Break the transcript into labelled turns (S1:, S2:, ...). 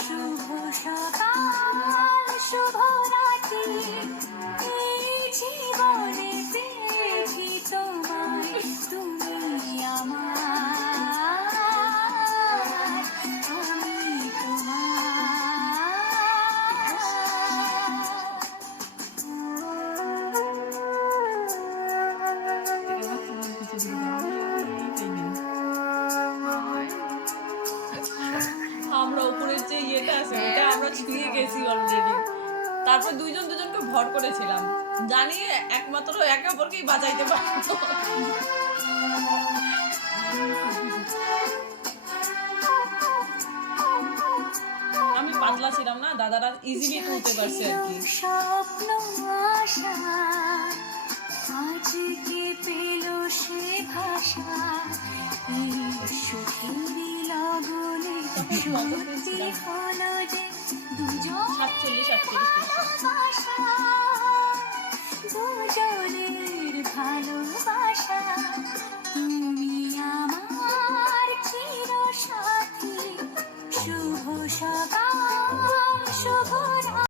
S1: শুভ সকাল আমরা
S2: উপরের যে ইয়েটা আছে, ওটা আমরা ছুঁয়ে গেছি অলরেডি তারপর দুইজন দুজনকে ভর করেছিলাম। জানি একমাত্র একে অপরকেই বাঁচাইতে পারতো। আমি পাতলা ছিলাম না, দাদারা ইজিলি তুলতে পারছে আর কি।
S1: স্বপ্ন, আশা আজকে পেল সে ভাষা?
S2: সাতচল্লিশ
S1: দুজনের ভালোবাসা তুমি আমার চির সাথী। শুভ সকাল শুভ